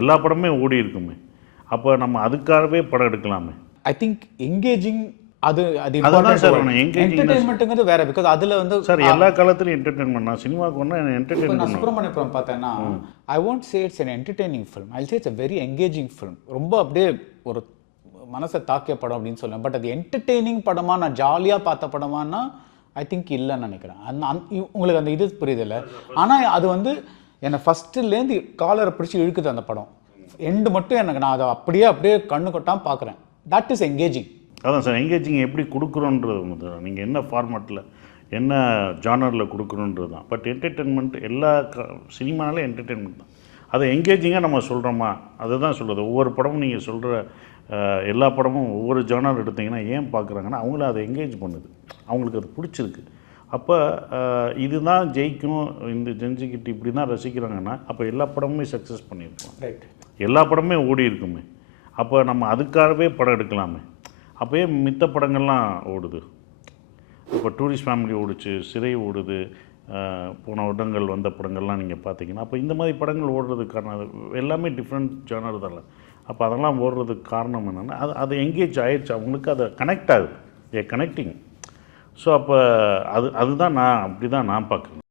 எல்லா படமே ஓடி இருக்குமே. அப்போ நம்ம அதுக்காகவே படம் எடுக்கலாமே. ஐ திங்க் எங்கேஜிங் அது அதுதான் சார் நான் என்டர்டெயின்மெண்ட்டுங்கிறது வேற. பிகாஸ் அதில் வந்து சார் எல்லா காலத்துலையும் என்டர்டெயின்மெண்ட் நான் சினிமாவுக்கு ஒன்றா என்டர்டெயின் நான் சுப்ரமணியபுரம் பார்த்தேன்னா I won't say it's an entertaining film, I say it's a very engaging film. ரொம்ப அப்படியே ஒரு மனசை தாக்கிய படம் அப்படின்னு சொல்லுவேன். பட் அது என்டர்டெய்னிங் படமாக நான் ஜாலியாக பார்த்த படமானா ஐ திங்க் இல்லைன்னு நினைக்கிறேன். உங்களுக்கு அந்த இது புரியுதில்ல. ஆனால் அது வந்து என்னை ஃபஸ்ட்டுலேருந்து காலரை பிடிச்சி இழுக்குது அந்த படம். எண்டு மட்டும் எனக்கு நான் அதை அப்படியே கண்ணு கொட்டாமல் பார்க்குறேன். That is engaging. அதான் சார் என்கேஜிங் எப்படி கொடுக்குறோன்றது நீங்கள் என்ன ஃபார்மேட்டில் என்ன ஜானரில் கொடுக்குறோன்றது தான். பட் என்டர்டெயின்மெண்ட் எல்லா சினிமானாலே என்டர்டெயின்மெண்ட் தான். அதை என்கேஜிங்காக நம்ம சொல்கிறோமா அதுதான் சொல்கிறது. ஒவ்வொரு படமும் நீங்கள் சொல்கிற எல்லா படமும் ஒவ்வொரு ஜானர் எடுத்திங்கன்னா ஏன் பார்க்குறாங்கன்னா அவங்கள அதை என்கேஜ் பண்ணுது, அவங்களுக்கு அது பிடிச்சிருக்கு. அப்போ இதுதான் ஜெயிக்கும், இந்த ஜென்சிக்கிட்டு இப்படி தான் ரசிக்கிறாங்கன்னா அப்போ எல்லா படமுமே சக்ஸஸ் பண்ணியிருக்கோம். ரைட். எல்லா படமே ஓடி இருக்குமே. அப்போ நம்ம அதுக்காகவே படம் எடுக்கலாமே. அப்போயே மித்த படங்கள்லாம் ஓடுது. இப்போ டூரிஸ்ட் ஃபேமிலி ஓடுச்சு, சிறை ஓடுது, போன வருடங்கள் வந்த படங்கள்லாம் நீங்கள் பார்த்தீங்கன்னா அப்போ இந்த மாதிரி படங்கள் ஓடுறதுக்கான எல்லாமே டிஃப்ரெண்ட் ஜானர் தானே. அப்போ அதெல்லாம் ஓடுறதுக்கு காரணம் என்னென்னா அது எங்கேஜ் ஆயிடுச்சு, அவங்களுக்கு அதை கனெக்ட் ஆகுது, கனெக்டிங். ஸோ அப்போ அதுதான் நான் அப்படி தான் நான் பார்க்குறேன்.